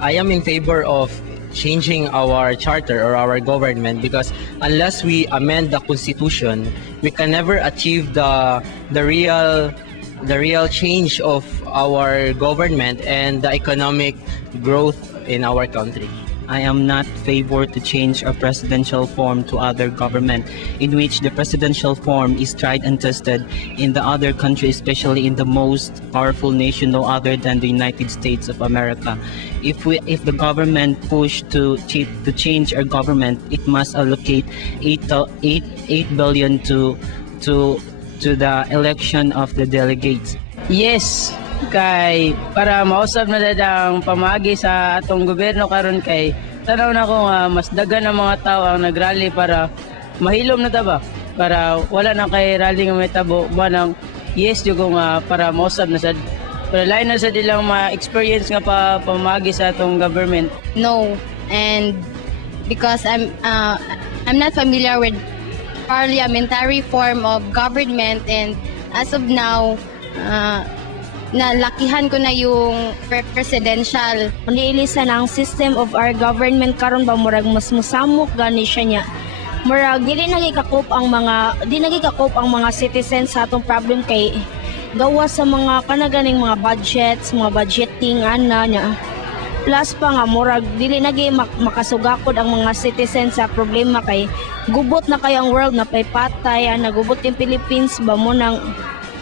I am in favor of changing our charter or our government because unless we amend the constitution, we can never achieve the real change of our government and the economic growth in our country. I am not favor to change a presidential form to other government in which the presidential form is tried and tested in the other countries, especially in the most powerful nation, no other than the United States of America. If the government push to change our government, it must allocate 8 billion to the election of the delegates. Yes, kay para mausab na dadang pamagi sa atong gobyerno karon kay tanaw na ko nga mas dagan ang mga tao ang nagrally para mahilom na ta ba para wala na kay rally nga may tabo manang yes jud ko nga para mausab na sad para lain na sa dilang ma-experience nga pamagi sa atong government. No, and because I'm not familiar with parliamentary form of government, and as of now nalakihan ko na yung presidential. Liilisan ang system of our government karon ba murag mas musamok gani siya niya. Murag dili nagikakop ang mga citizens sa atong problem kay gawa sa mga kanaganing mga budgets, mga budgeting ana nya. Plus pa nga murag dili nagi makasugakod ang mga citizens sa problema kay gubot na kay ang world na pay patay nagubot yung Philippines ba mo nang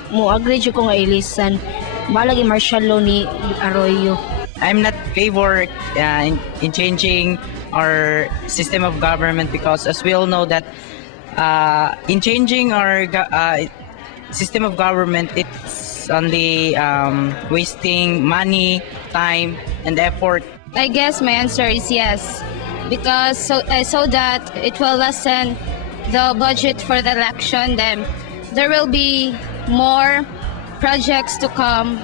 mo agree ko nga ilisan. Balagi martial law ni Arroyo. I'm not favor in changing our system of government because as we all know that in changing our system of government, it's only wasting money, time, and effort. I guess my answer is yes, because so that it will lessen the budget for the election. Then there will be more projects to come,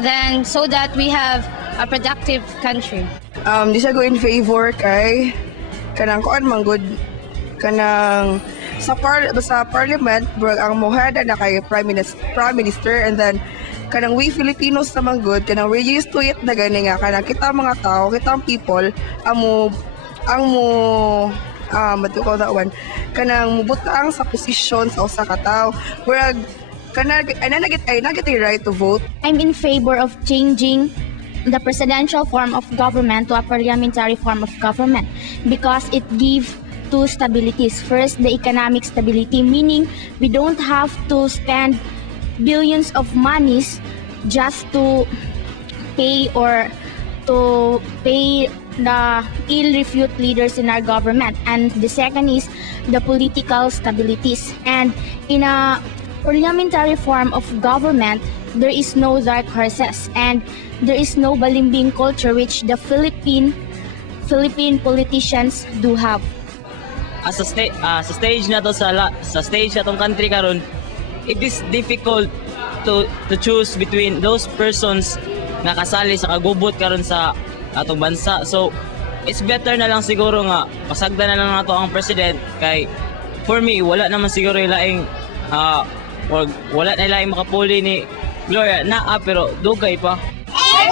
then so that we have a productive country. Di siya go in favor kay kanang kuan man good kanang sa parliament ang mohada na kay prime minister, and then kanang we Filipinos naman good kanang we're used to it na gani nga kanang kita mga tao, kita ang people ang mo matuko that one kanang mubutang sa posisyon sa usa ka tawo where I not get the right to vote. I'm in favor of changing the presidential form of government to a parliamentary form of government because it gives two stabilities. First, the economic stability, meaning we don't have to spend billions of monies just to pay the ill-repute leaders in our government. And the second is the political stabilities. And in a parliamentary form of government, there is no dark horses and there is no balimbing culture which the Philippine politicians do have. Sa stage na to sa stage atong country karon, it is difficult to choose between those persons nga kasali sa kagubot karon sa atong bansa. So it's better na lang siguro nga pasagdan na lang nato ang president kay for me wala naman siguro ilaing wala na ilaing makapuli ni Gloria naa pero dugay pa. Ano